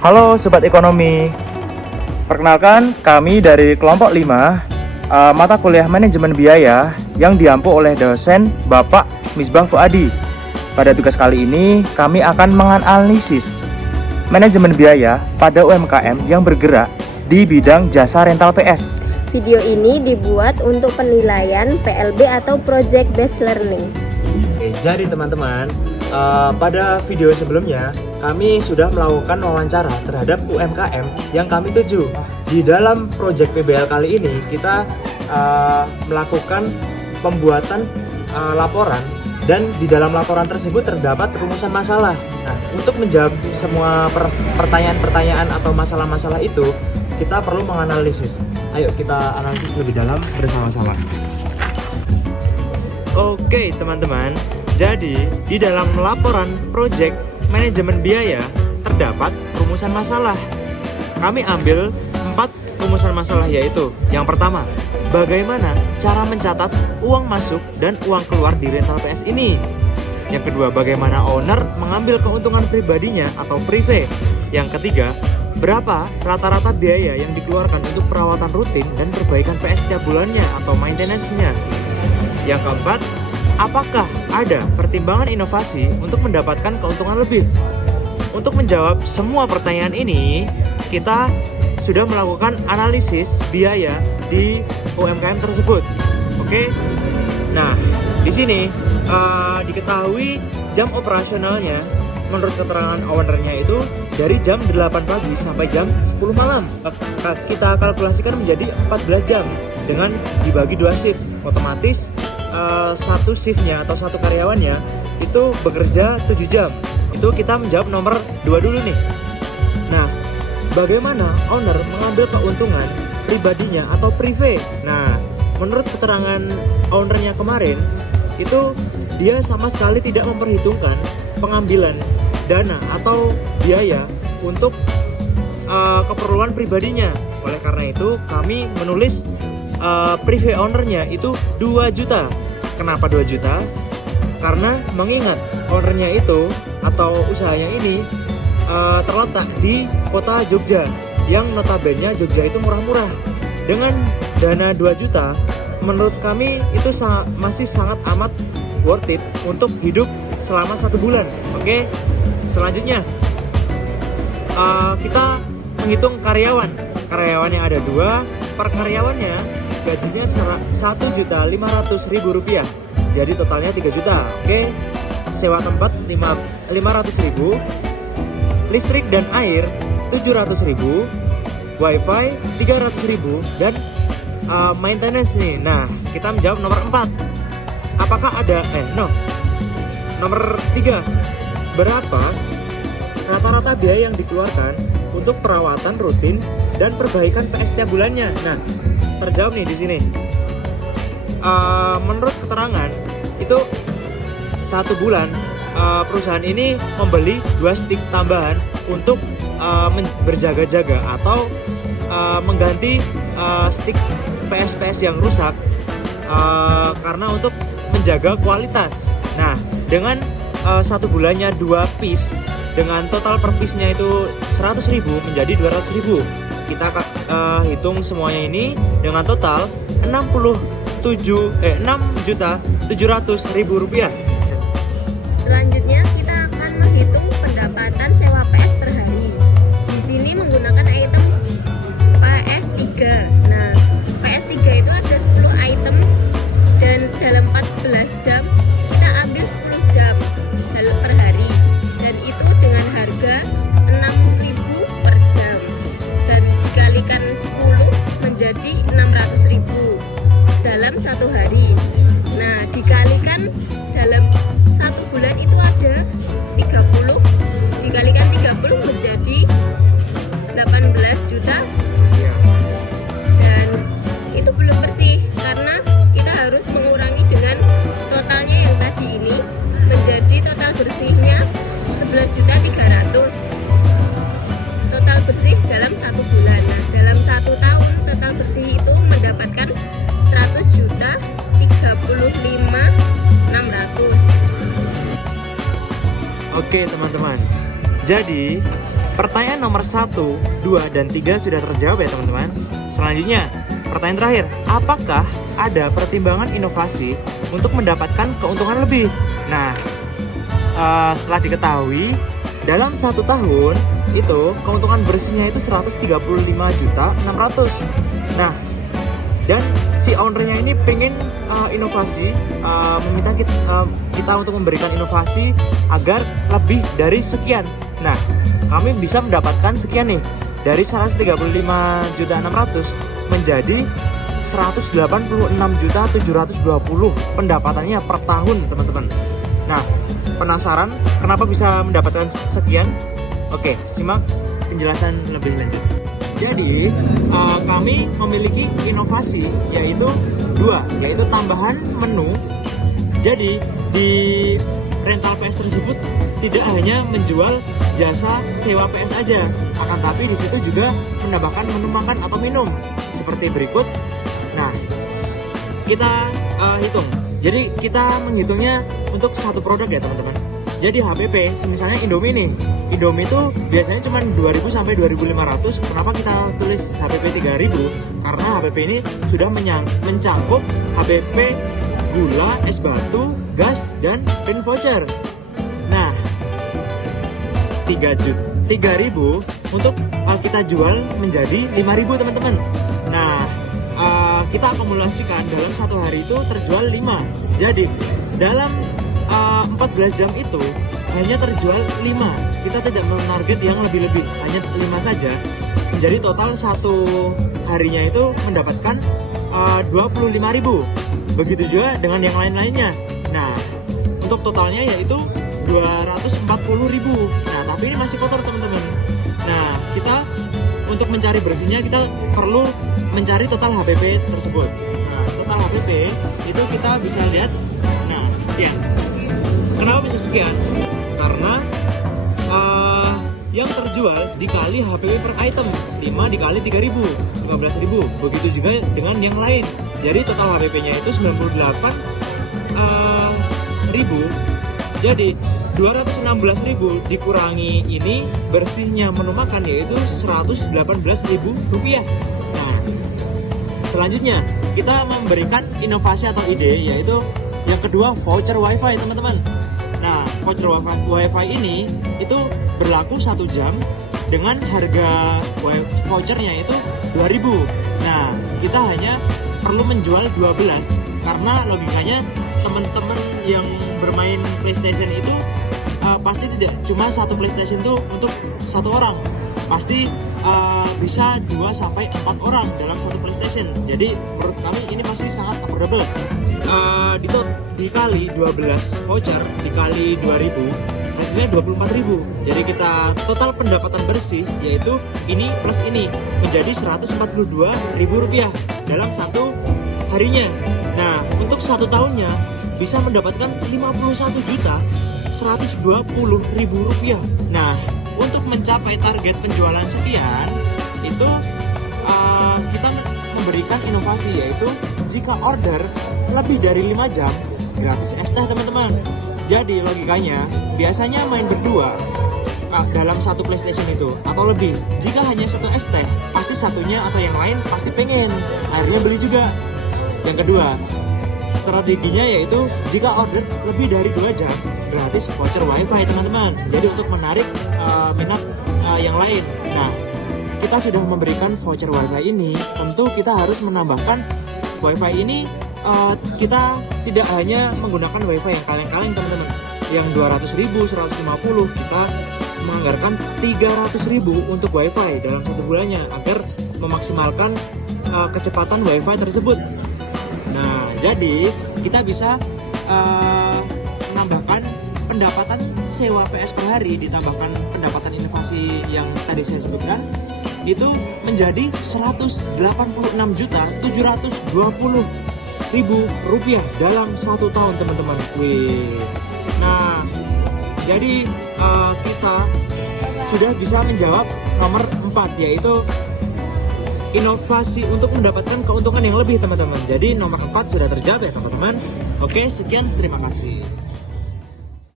Halo Sobat Ekonomi. Perkenalkan, kami dari kelompok 5 mata kuliah manajemen biaya yang diampu oleh dosen Bapak Misbah Fuadi. Pada tugas kali ini, kami akan menganalisis manajemen biaya pada UMKM yang bergerak di bidang jasa rental PS. Video ini dibuat untuk penilaian PLB atau Project Based Learning. Oke, jadi teman-teman, pada video sebelumnya kami sudah melakukan wawancara terhadap UMKM yang kami tuju. Di dalam Project PBL kali ini kita melakukan pembuatan laporan, dan di dalam laporan tersebut terdapat rumusan masalah. Nah, untuk menjawab semua pertanyaan-pertanyaan atau masalah-masalah itu, kita perlu menganalisis. Ayo kita analisis lebih dalam bersama-sama. Oke teman-teman, jadi di dalam laporan project manajemen biaya terdapat rumusan masalah. Kami ambil 4 rumusan masalah, yaitu yang pertama, bagaimana cara mencatat uang masuk dan uang keluar di rental PS ini. Yang kedua, bagaimana owner mengambil keuntungan pribadinya atau prive. Yang ketiga, berapa rata-rata biaya yang dikeluarkan untuk perawatan rutin dan perbaikan PS setiap bulannya atau maintenance-nya. Yang keempat, apakah ada pertimbangan inovasi untuk mendapatkan keuntungan lebih? Untuk menjawab semua pertanyaan ini, kita sudah melakukan analisis biaya di UMKM tersebut. Oke. Nah, di sini diketahui jam operasionalnya menurut keterangan ownernya itu dari jam 8 pagi sampai jam 10 malam. Kita kalkulasikan menjadi 14 jam dengan dibagi 2 shift. Otomatis satu shiftnya atau satu karyawannya itu bekerja 7 jam. Itu kita menjawab nomor 2 dulu nih. Nah, bagaimana owner mengambil keuntungan pribadinya atau prive? Nah, menurut keterangan ownernya kemarin, itu dia sama sekali tidak memperhitungkan pengambilan dana atau biaya untuk keperluan pribadinya. Oleh karena itu, kami menulis prive ownernya itu 2 juta. Kenapa 2 juta? Karena mengingat ownernya itu atau usahanya ini terletak di kota Jogja, yang notabene Jogja itu murah-murah. Dengan dana 2 juta, menurut kami itu masih sangat amat worth it untuk hidup selama 1 bulan. Oke, selanjutnya kita menghitung karyawan. Karyawannya ada 2, per karyawannya gajinya Rp1.500.000, jadi totalnya 3 juta. Oke, sewa tempat 500.000, listrik dan air 700.000, wifi 300.000, dan maintenance nih. Nah, kita menjawab nomor 4. Apakah ada nomor 3, berapa rata-rata biaya yang dikeluarkan untuk perawatan rutin dan perbaikan PS setiap bulannya? Nah, terjawab nih di sini. Menurut keterangan itu 1 bulan perusahaan ini membeli 2 stick tambahan untuk berjaga-jaga atau mengganti stick PS yang rusak karena untuk menjaga kualitas. Nah, dengan 1 bulannya 2 piece, dengan total per piece-nya itu 100.000 menjadi 200.000. Kita hitung semuanya ini dengan total Rp6.700.000. Selanjutnya kita akan menghitung pendapatan sewa PS per hari. Di sini menggunakan item PS3. Nah, PS3 itu ada 10 item dan dalam 14 jam kita ambil 10 jam per hari, dan itu dengan harga 6.000 per jam, dan dikalikan 10 menjadi 600.000 dalam 1 hari. Nah, dikalikan dalam 1 bulan itu ada 30, dikalikan 30 menjadi 18 juta, dan itu belum bersih karena kita harus mengurangi dengan totalnya yang tadi ini menjadi total bersihnya 11.300.000. Total bersih dalam 1 bulan. Nah, dalam 1 tahun total bersih itu mendapatkan 100.035.600. Oke teman-teman, jadi Pertanyaan nomor 1, 2, dan 3 sudah terjawab ya teman-teman. Selanjutnya, pertanyaan terakhir, apakah ada pertimbangan inovasi untuk mendapatkan keuntungan lebih? Nah, setelah diketahui, dalam 1 tahun itu keuntungan bersihnya itu 135.600.000. Nah, dan si ownernya ini pengen inovasi, meminta kita untuk memberikan inovasi agar lebih dari sekian. Nah, kami bisa mendapatkan sekian nih, dari 135.600.000 menjadi 186.720 pendapatannya per tahun teman-teman. Nah, penasaran kenapa bisa mendapatkan sekian? Oke, simak penjelasan lebih lanjut. Jadi, kami memiliki inovasi yaitu 2, yaitu tambahan menu. Jadi, di rental PS tersebut tidak hanya menjual jasa sewa PS aja, akan tapi di situ juga menambahkan menu makan atau minum seperti berikut. Nah, kita hitung. Jadi kita menghitungnya untuk satu produk ya teman-teman. Jadi HPP, misalnya Indomie nih. Indomie itu biasanya cuma 2.000 sampai 2.500. Kenapa kita tulis HPP 3.000? Karena HPP ini sudah mencangkup HPP gula, es batu, gas, dan pin voucher. Nah, 3.000 untuk kita jual menjadi 5.000 teman-teman. Nah, kita akumulasikan dalam 1 hari itu terjual 5. Jadi dalam 14 jam itu hanya terjual 5. Kita tidak menarget yang lebih-lebih, hanya 5 saja. Jadi total 1 harinya itu mendapatkan 25.000. Begitu juga dengan yang lain-lainnya. Nah, untuk totalnya yaitu 240.000. Nah, tapi ini masih kotor teman-teman. Nah, kita untuk mencari bersihnya kita perlu mencari total HPP tersebut. Nah, total HPP itu kita bisa lihat. Nah, sekian. Kenapa bisa sekian? Karena yang terjual dikali HPP per item, 5 dikali 3.000, 15.000. Begitu juga dengan yang lain. Jadi total HPP-nya itu 98.000. Jadi 216.000 dikurangi ini bersihnya menu makan yaitu 118.000 rupiah. Nah, selanjutnya kita memberikan inovasi atau ide yaitu yang kedua voucher wifi teman-teman. Nah, voucher wifi ini itu berlaku 1 jam dengan harga vouchernya itu 2.000. Nah, kita hanya perlu menjual 12 karena logikanya teman-teman yang bermain PlayStation itu pasti tidak cuma satu PlayStation itu untuk 1 orang, pasti bisa 2 sampai 4 orang dalam satu PlayStation. Jadi menurut kami ini pasti sangat affordable. Dikali 12 voucher dikali 2.000 hasilnya 24.000. Jadi kita total pendapatan bersih yaitu ini plus ini menjadi 142.000 rupiah dalam 1 harinya. Nah, untuk 1 tahunnya bisa mendapatkan 51.120.000 rupiah. Nah, untuk mencapai target penjualan sekian itu kita memberikan inovasi yaitu jika order lebih dari 5 jam gratis es teh teman-teman. Jadi logikanya biasanya main berdua dalam satu PlayStation itu atau lebih. Jika hanya 1 es teh, pasti satunya atau yang lain pasti pengen, akhirnya beli juga. Yang kedua, strateginya yaitu jika order lebih dari 2 jam gratis voucher wifi teman-teman. Jadi untuk menarik minat yang lain. Nah, kita sudah memberikan voucher wifi ini, tentu kita harus menambahkan wifi ini. Kita tidak hanya menggunakan wifi yang kaleng-kaleng teman-teman, yang 200.000, 150, kita menganggarkan 300.000 untuk wifi dalam 1 bulannya agar memaksimalkan kecepatan wifi tersebut. Nah, jadi kita bisa menambahkan pendapatan sewa PS per hari ditambahkan pendapatan inovasi yang tadi saya sebutkan itu menjadi 186.720.000 rupiah dalam 1 tahun teman-teman. Wih. Nah, jadi kita sudah bisa menjawab nomor 4 yaitu inovasi untuk mendapatkan keuntungan yang lebih teman-teman. Jadi nomor 4 sudah terjawab ya teman-teman. Oke, sekian, terima kasih.